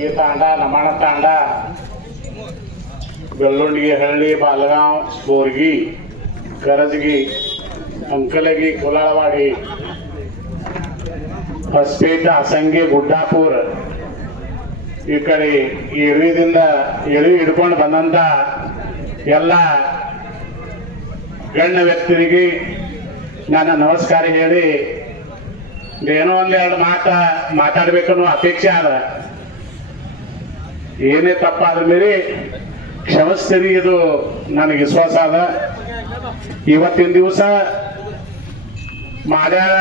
ಈ ತಾಂಡ ನಮಾಣ ತಾಂಡ ಬೆಳ್ಳುಂಡಿಗೆ ಹಳ್ಳಿ ಬಾಲಗಾಂವ್ ಬೋರ್ಗಿ ಕರಜಗಿ ಅಂಕಲಗಿ ಕೋಲಾಳವಾಡಿ ಹೊಸಪೇಟ ಅಸಂಗಿ ಗುಡ್ಡಾಪುರ ಈ ಕಡೆ ಇಳಿದಿಂದ ಹಿಡ್ಕೊಂಡು ಬಂದಂತ ಎಲ್ಲ ಗಣ್ಯ ವ್ಯಕ್ತಿಗಳಿಗೆ ನನ್ನ ನಮಸ್ಕಾರ ಹೇಳಿ ಏನೋ ಒಂದೆರಡು ಮಾತಾಡ್ಬೇಕನ್ನೋ ಅಪೇಕ್ಷೆ ಅದ. ಏನೇ ತಪ್ಪಾದ ಮೇಲೆ ಕ್ಷಮಿಸ್ತೀರಿ, ಇದು ನನಗೆ ವಿಶ್ವಾಸ ಅದ. ಇವತ್ತಿನ ದಿವಸ ಮಾಡ್ಯಾರ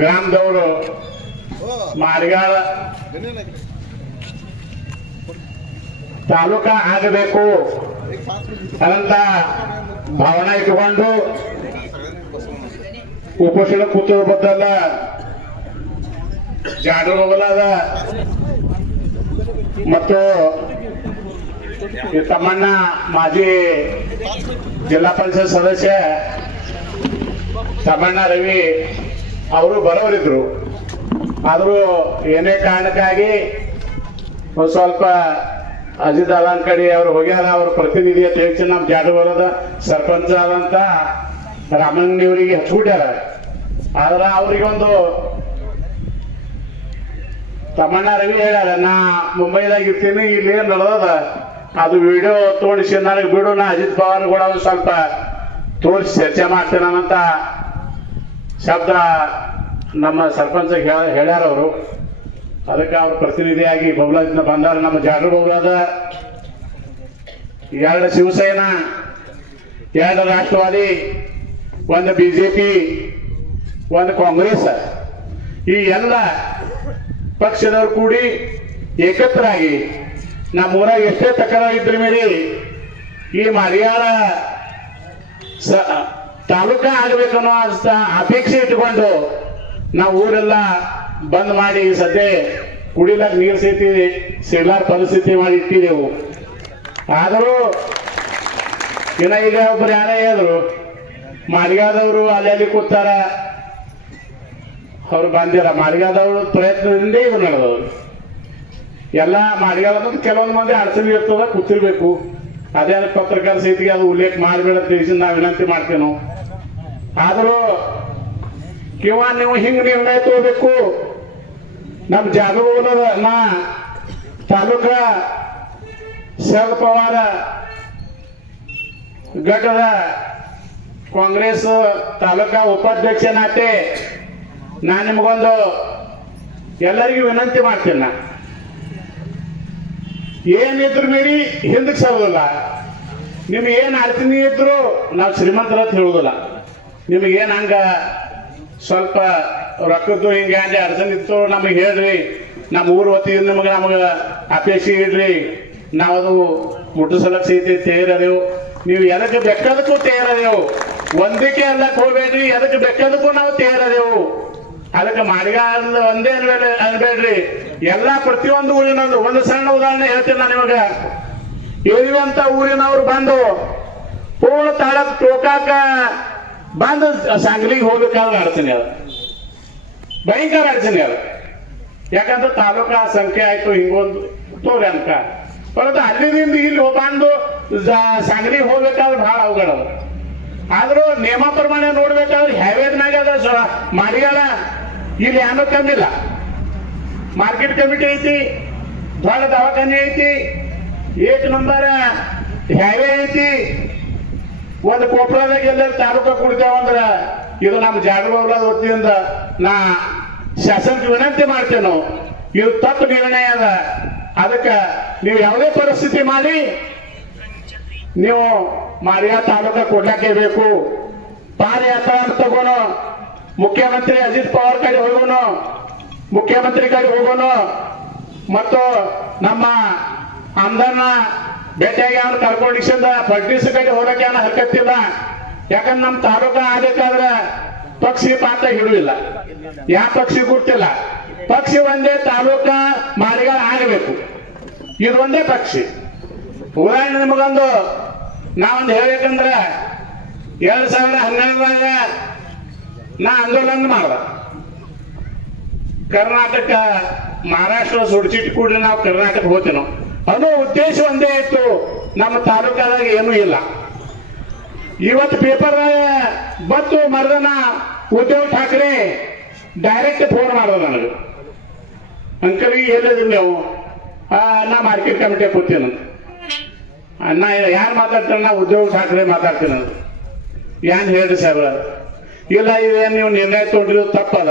ಗ್ರಾಮದವರು ಮಾರಿಗಾಳ ತಾಲೂಕ ಆಗಬೇಕು ಅಂತ ಭಾವನೆ ಇಟ್ಕೊಂಡು ಉಪೋಷಣ ಕೂತು ಬದ್ದಲ್ಲ ಜಾಡರ್ ಹೋಗಲಾದ ಮತ್ತು ತಮ್ಮಣ್ಣ ಮಾಜಿ ಜಿಲ್ಲಾ ಪರಿಷತ್ ಸದಸ್ಯ ತಮ್ಮಣ್ಣ ರವಿ ಅವರು ಬರೋರಿದ್ರು. ಆದರೂ ಏನೇ ಕಾರಣಕ್ಕಾಗಿ ಒಂದು ಸ್ವಲ್ಪ ಅಜಿತ್ ಅಲಾನ್ ಕಡೆ ಅವ್ರು ಹೋಗ್ಯಾರ. ಅವ್ರ ಪ್ರತಿನಿಧಿ ಅಂತ ಹೇಳ್ತೀನಿ, ನಮ್ಮ ಜಾಡಗೋಲದ ಸರ್ಪಂಚ ಆದಂತ ರಾಮಣ್ಣವ್ರಿಗೆ ಹಚ್ಬಿಟ್ಟಾರ. ಆದ್ರೆ ಅವ್ರಿಗೊಂದು ತಮ್ಮಣ್ಣ ರವಿ ಹೇಳ್ಯಾರ, ನಾ ಮುಂಬೈದಾಗ ಇರ್ತೀನಿ, ಇಲ್ಲಿ ಏನ್ ನಡೆದದ ಅದು ವಿಡಿಯೋ ತೋರಿಸಿ ನನಗೆ ಬಿಡು, ನಾ ಅಜಿತ್ ಪವಾರ್ ಕೂಡ ಒಂದು ಸ್ವಲ್ಪ ತೋರಿಸಿ ಚರ್ಚೆ ಮಾಡ್ತೇನಂತ ಶಬ್ದ ನಮ್ಮ ಸರ್ಪಂಚ ಹೇಳ್ಯಾರ ಅವರು. ಅದಕ್ಕೆ ಅವ್ರ ಪ್ರತಿನಿಧಿಯಾಗಿ ಬೌಲಾದಿಂದ ಬಂದಾರ. ನಮ್ಮ ಜಾಡ್ರ ಬೌಲಾದ 2 ಶಿವಸೇನಾ, 2 ರಾಷ್ಟ್ರವಾದಿ, 1 ಬಿಜೆಪಿ, 1 ಕಾಂಗ್ರೆಸ್, ಈ ಎಲ್ಲ ಪಕ್ಷದವ್ರು ಕೂಡಿ ಏಕತ್ರಾಗಿ ನಮ್ಮೂರಾಗ ಎಷ್ಟೇ ತಕರಾರು ಇದ್ರ ಮೇಲೆ ಈ ಮಾರಿಯಾಳ ತಾಲೂಕ ಆಗಬೇಕನ್ನೋ ಅಪೇಕ್ಷೆ ಇಟ್ಟುಕೊಂಡು ನಾವು ಊರೆಲ್ಲ ಬಂದ್ ಮಾಡಿ ಸದ್ಯ ಕುಡಿಲಾಕ ನೀರು ಸಹಿತ ಸಿಗ್ಲಾರ ಪರಿಸ್ಥಿತಿ ಮಾಡಿ ಇಟ್ಟಿದ್ದೆವು. ಆದರೂ ಇನ್ನ ಈಗ ಒಬ್ರು ಯಾರೇ ಹೇಳಿದ್ರು, ಮಾರಿಗಾದವರು ಅಲ್ಲಿ ಕೂತಾರ, ಅವ್ರು ಬಂದಿರ. ಮಾರಿಗಾದವ್ರ ಪ್ರಯತ್ನದಿಂದ ಇದು ನಡೆದವರು ಎಲ್ಲ ಮಾರಿಗಾದ ಕೆಲವೊಂದು ಮಂದಿ ಅಡಚಣೆ ಇರ್ತದ, ಕೂತಿರ್ಬೇಕು. ಅದೇ ಪತ್ರಕಾರ ಸಹಿತಿಗೆ ಅದು ಉಲ್ಲೇಖ ಮಾಡಬೇಡ ಅಂತ ತಿಳಿಸಿ ನಾವು ವಿನಂತಿ ಮಾಡ್ತೇವೆ. ಆದರೂ ನೀವು ಹಿಂಗ್ ನಿರ್ಣಯ ತಗೋಬೇಕು. ನಮ್ಮ ಜಾಗರೂಕದ ನಾ ತಾಲೂಕ ಶರದ್ ಪವಾರ ಘಟದ ಕಾಂಗ್ರೆಸ್ ತಾಲೂಕಾ ಉಪಾಧ್ಯಕ್ಷನಾತೆ ನಾನು ನಿಮಗೊಂದು ಎಲ್ಲರಿಗೂ ವಿನಂತಿ ಮಾಡ್ತೇನೆ. ನಾ ಏನಿದ್ರು ಮೀರಿ ಹಿಂದಕ್ಕೆ ಸರೋದಿಲ್ಲ. ನಿಮ್ಗೆ ಏನು ಅಡಚಣೆ ಇದ್ರು ನಾವು ಶ್ರೀಮಂತರ ಅಂತ ಹೇಳುದಿಲ್ಲ. ನಿಮಗೇನು ಹಂಗ ಸ್ವಲ್ಪ ರೊಕ್ಕದ್ದು ಹಿಂಗೆ ಅಡಚಣೆ ಇತ್ತು ನಮಗೆ ಹೇಳ್ರಿ, ನಮ್ಮ ಊರ ವತಿಯಿಂದ ನಮಗೆ ಅಪೇಕ್ಷೆ ಇಡ್ರಿ, ನಾವು ಅದು ಮುಟ್ಟಿಸಲಕ್ಕೆ ಸಹಿತ ತಯಾರದೇವು. ನೀವು ಎದಕ್ಕೆ ಬೆಕ್ಕದಕ್ಕೂ ತಯಾರದೇವು, ಒಂದಕ್ಕೆ ಎಲ್ಲಕ್ಕೆ ಹೋಗ್ಬೇಡ್ರಿ, ಎದಕ್ಕೆ ಬೆಕ್ಕದಕ್ಕೂ ನಾವು ತಯಾರದೇವು. ಅದಕ್ಕೆ ಮಾರಿಗಾಲ ಒಂದೇ ಅನ್ಬೇಡ್ರಿ, ಎಲ್ಲ ಪ್ರತಿಯೊಂದು ಊರಿನೊಂದು. ಒಂದು ಸಣ್ಣ ಉದಾಹರಣೆ ಹೇಳ್ತೀನಿ ನಾನು ನಿಮಗೆ. ಇರುವಂತ ಊರಿನವ್ರು ಬಂದು ಪೂರ್ಣ ತಾಳಕ್ ಟೋಕಾಕ ಬಂದು ಸಾಂಗ್ಲಿಗೆ ಹೋಗ್ಬೇಕಾದ್ರೆ ಅಡಚಣೆ ಅದ, ಭಯಂಕರ ಅಡಚಣೆ ಅದ. ಯಾಕಂದ್ರೆ ತಾಲೂಕಾ ಸಂಖ್ಯೆ ಆಯ್ತು ಹಿಂಗೊಂದು ತೋರಿ ಅನ್ಕ ಬರೋದು ಅಲ್ಲಿಂದ ಇಲ್ಲಿ ಬಂದು ಸಾಂಗ್ಲಿಗೆ ಹೋಗ್ಬೇಕಾದ್ರೆ ಬಹಳ ಅವಘಡ ಅದ. ಆದ್ರೂ ನಿಯಮ ಪ್ರಮಾಣ ನೋಡ್ಬೇಕಾದ್ರೆ ಹೈವೇದ್ನಾಗ ಅದ ಮಾರಿಗಾಲ ಇಲ್ಲಿ ಏನೋ ಕಮ್ಮಿಲ್ಲ. ಮಾರ್ಕೆಟ್ ಕಮಿಟಿ ಐತಿ, ದೊಡ್ಡ ದವಾಖಾನೆ ಐತಿ, 1 ನಂಬರ್ ಹೈವೇ ಐತಿ. ಒಂದು ಕೊಪ್ಪಳದಾಗ ಎಲ್ಲರೂ ತಾಲೂಕ ಕುಡಿತೇವಂದ್ರ ಇದು ನಮ್ಮ ಜಾಗರೂಕರ ವತಿಯಿಂದ ನಾ ಶಾಸನಕ್ಕೆ ವಿನಂತಿ ಮಾಡ್ತೇವೆ. ಇದು ತಪ್ಪು ನಿರ್ಣಯ ಅದ. ಅದಕ್ಕೆ ನೀವು ಯಾವುದೇ ಪರಿಸ್ಥಿತಿ ಮಾಡಿ ನೀವು ಮಾರಿಯಾ ತಾಲೂಕ ಕೊಡ್ಲಾಕೆ ಬೇಕು. ಪಾದಯಾತ್ರಾ ತಗೋಣ, ಮುಖ್ಯಮಂತ್ರಿ ಅಜಿತ್ ಪವಾರ್ ಕಡೆ ಹೋಗೋಣ, ಮುಖ್ಯಮಂತ್ರಿ ಕಡೆ ಹೋಗೋಣ, ಮತ್ತು ನಮ್ಮ ಆಮದಾನ ಭೇಟಿಯಾಗಿ ಅವ್ನು ಕರ್ಕೊಂಡಿಸಿಂದ ಫಡ್ನೀಸ್ ಕಡೆ ಹೋಗಕ್ಕೆ ಅವನ ಹರ್ಕತ್ತಿಲ್ಲ. ಯಾಕಂದ್ರೆ ನಮ್ಮ ತಾಲೂಕ ಆಗಬೇಕಾದ್ರೆ ಪಕ್ಷಿ ಪಾತ್ರ ಹಿಡುವಿಲ್ಲ, ಯಾವ ಪಕ್ಷಿ ಗುರ್ತಿಲ್ಲ. ಪಕ್ಷಿ ಒಂದೇ, ತಾಲೂಕ ಮಾರಿಗಾಲ ಆಗಬೇಕು, ಇದು ಒಂದೇ ಪಕ್ಷಿ. ಉದಾಹರಣೆ ನಿಮಗೊಂದು ನಾವೊಂದು ಹೇಳ್ಬೇಕಂದ್ರೆ 2012ದಾಗ ನಾ ಆಂದೋಲನ ಮಾಡ್ದ. ಕರ್ನಾಟಕ ಮಹಾರಾಷ್ಟ್ರ ಸುಡ್ಚಿಟ್ಟು ಕೂಡಲೇ ನಾವು ಕರ್ನಾಟಕ ಹೋಗ್ತೇವೆ ಅನ್ನೋ ಉದ್ದೇಶ ಒಂದೇ ಇತ್ತು. ನಮ್ಮ ತಾಲೂಕಾದಾಗ ಏನೂ ಇಲ್ಲ. ಇವತ್ತು ಪೇಪರ್ ಬತ್ತು ಮರದನ ಉದ್ಯೋಗ್ ಠಾಕ್ರೆ ಡೈರೆಕ್ಟ್ ಫೋನ್ ಮಾಡೋದು ನನಗೆ, ಅಂಕಲ್ ಈಗ ಹೇಳಿದ್ರಿ ನೀವು, ನಾ ಮಾರ್ಕೆಟ್ ಕಮಿಟಿ ಕೂತೀನಂತ. ನಾ ಯಾರು ಮಾತಾಡ್ತಾನೆ? ನಾ ಉದ್ಯೋಗ್ ಠಾಕ್ರೆ ಮಾತಾಡ್ತೀನಂತ. ಏನ್ ಹೇಳ್ರಿ ಸಾಹೇಬ್ರ? ಇಲ್ಲ, ಇದೇನು ನೀವು ನಿರ್ಣಯ ತೊಗೊಂಡಿರೋದು ತಪ್ಪದ.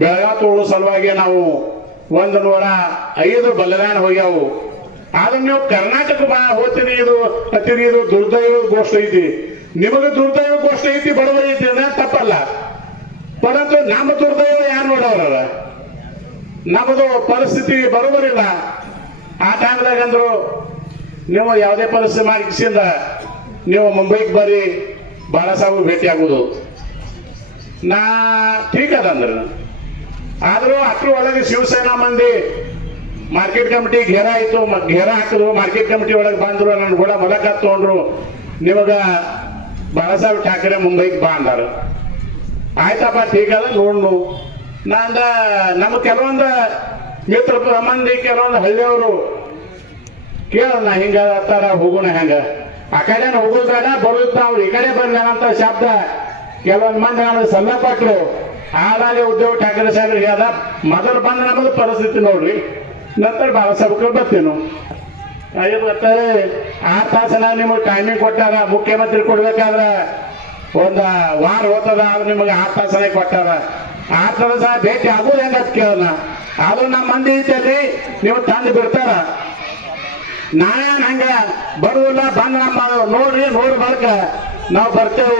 ಬೆಳಗಾವ್ ತಗೊಳ್ಳೋ ಸಲುವಾಗಿ ನಾವು 105 ಬಲಿದಾನ ಹೋಗ್ಯಾವು. ಆದ್ರೆ ನೀವು ಕರ್ನಾಟಕ ಹೋಗ್ತೀನಿ, ಇದು ಹತ್ತೀರಿ, ಇದು ದುರ್ದೈವ ಗೋಷ್ಠಿ ಐತಿ. ನಿಮಗೆ ದುರ್ದೈವ ಗೋಷ್ಠಿ ಐತಿ, ಬಡವರಿ ಐತಿ ಅಂದ್ರೆ ತಪ್ಪಲ್ಲ. ಪರಂತು ನಮ್ಮ ದುರ್ದೈವ ಯಾರು ನೋಡವ್ರ? ನಮ್ಮದು ಪರಿಸ್ಥಿತಿ ಬರೋಬರಿಲ್ಲ. ಆ ಟೈಮ್ದಾಗ ಅಂದ್ರು ನೀವು ಯಾವುದೇ ಪರಿಸ್ಥಿತಿ ಮಾಡಿಸಿಂದ ನೀವು ಮುಂಬೈಗೆ ಬರ್ರಿ, ಬಾಳಾ ಸಾಹೇಬ್ ಭೇಟಿ ಆಗುದು. ನಾ ಠೀಕ್ ಅದ ಅಂದ್ರೆ, ಆದ್ರೂ ಅದ್ರ ಒಳಗೆ ಶಿವಸೇನಾ ಮಂದಿ ಮಾರ್ಕೆಟ್ ಕಮಿಟಿ ಘೇರ ಆಯ್ತು, ಘೇರ ಹಾಕಿದ್ರು. ಮಾರ್ಕೆಟ್ ಕಮಿಟಿ ಒಳಗೆ ಬಂದ್ರು, ನನ್ನ ಕೂಡ ಮುಲಾಕಾತ್ ತಗೊಂಡ್ರು. ನಿಮಗ ಬಾಳಾ ಸಾಹೇಬ್ ಠಾಕ್ರೆ ಮುಂಬೈಗೆ ಬಾ ಅಂದಾರ. ಆಯ್ತಪ್ಪ, ಠೀಕ್ ಅದ, ನೋಡ್ನು. ನಂದ ನಮ್ಮ ಕೆಲವೊಂದು ಮಿತ್ರ ಮಂದಿ, ಕೆಲವೊಂದು ಹಳ್ಳಿಯವರು ಕೇಳೋಣ, ಹಿಂಗ ಅತ್ತಾರ, ಹೋಗೋಣ ಹೆಂಗ, ಆ ಕಡೆ ಹೋಗೋದು ಬೇಡ, ಬರೋದು ನಾವು ಈ ಕಡೆ ಬರ್ಲಿ ಅಂತ ಶಬ್ದ ಕೆಲವೊಂದು ಮಂದಿ ನಮಗೆ ಸಲಹೆ ಕೊಟ್ಟರು. ಹಾಗಾಗಿ ಉದ್ಯೋಗ್ ಠಾಕ್ರೆ ಸಾಹೇಬ್ರು ಹೇಳ್ದ, ಮೊದಲು ಬಂದ ನಮ್ಮದು ಪರಿಸ್ಥಿತಿ ನೋಡ್ರಿ, ನಂತರ ಬಾಳಾ ಸಾಹೇಬ್ರು ಬರ್ತೀವಿ. ಐದು ಬರ್ತಾರೆ. 6 ತಾಸನ ನಿಮಗೆ ಟೈಮಿಂಗ್ ಕೊಟ್ಟಾರ. ಮುಖ್ಯಮಂತ್ರಿ ಕೊಡ್ಬೇಕಾದ್ರೆ ಒಂದು ವಾರ ಹೋಗ್ತದ, ಆದ್ರೆ ನಿಮಗೆ 6 ತಾಸನೇ ಕೊಟ್ಟಾರ. 6 ತಾಸ ಭೇಟಿ ಆಗೋದು ಹೆಂಗತ್ ಕೇಳೋಣ. ಆದ್ರೂ ನಮ್ಮ ಮಂದಿ ಐತಲ್ಲಿ, ನೀವು ತಂದು ಬಿಡ್ತಾರ. ನಾವೇನು ಹಂಗ ಬರುವುದಿಲ್ಲ, ಬಂದು ನಮ್ಮ ನೋಡ್ರಿ, ನೋಡಿ ಬಳಕ ನಾವು ಬರ್ತೇವೆ.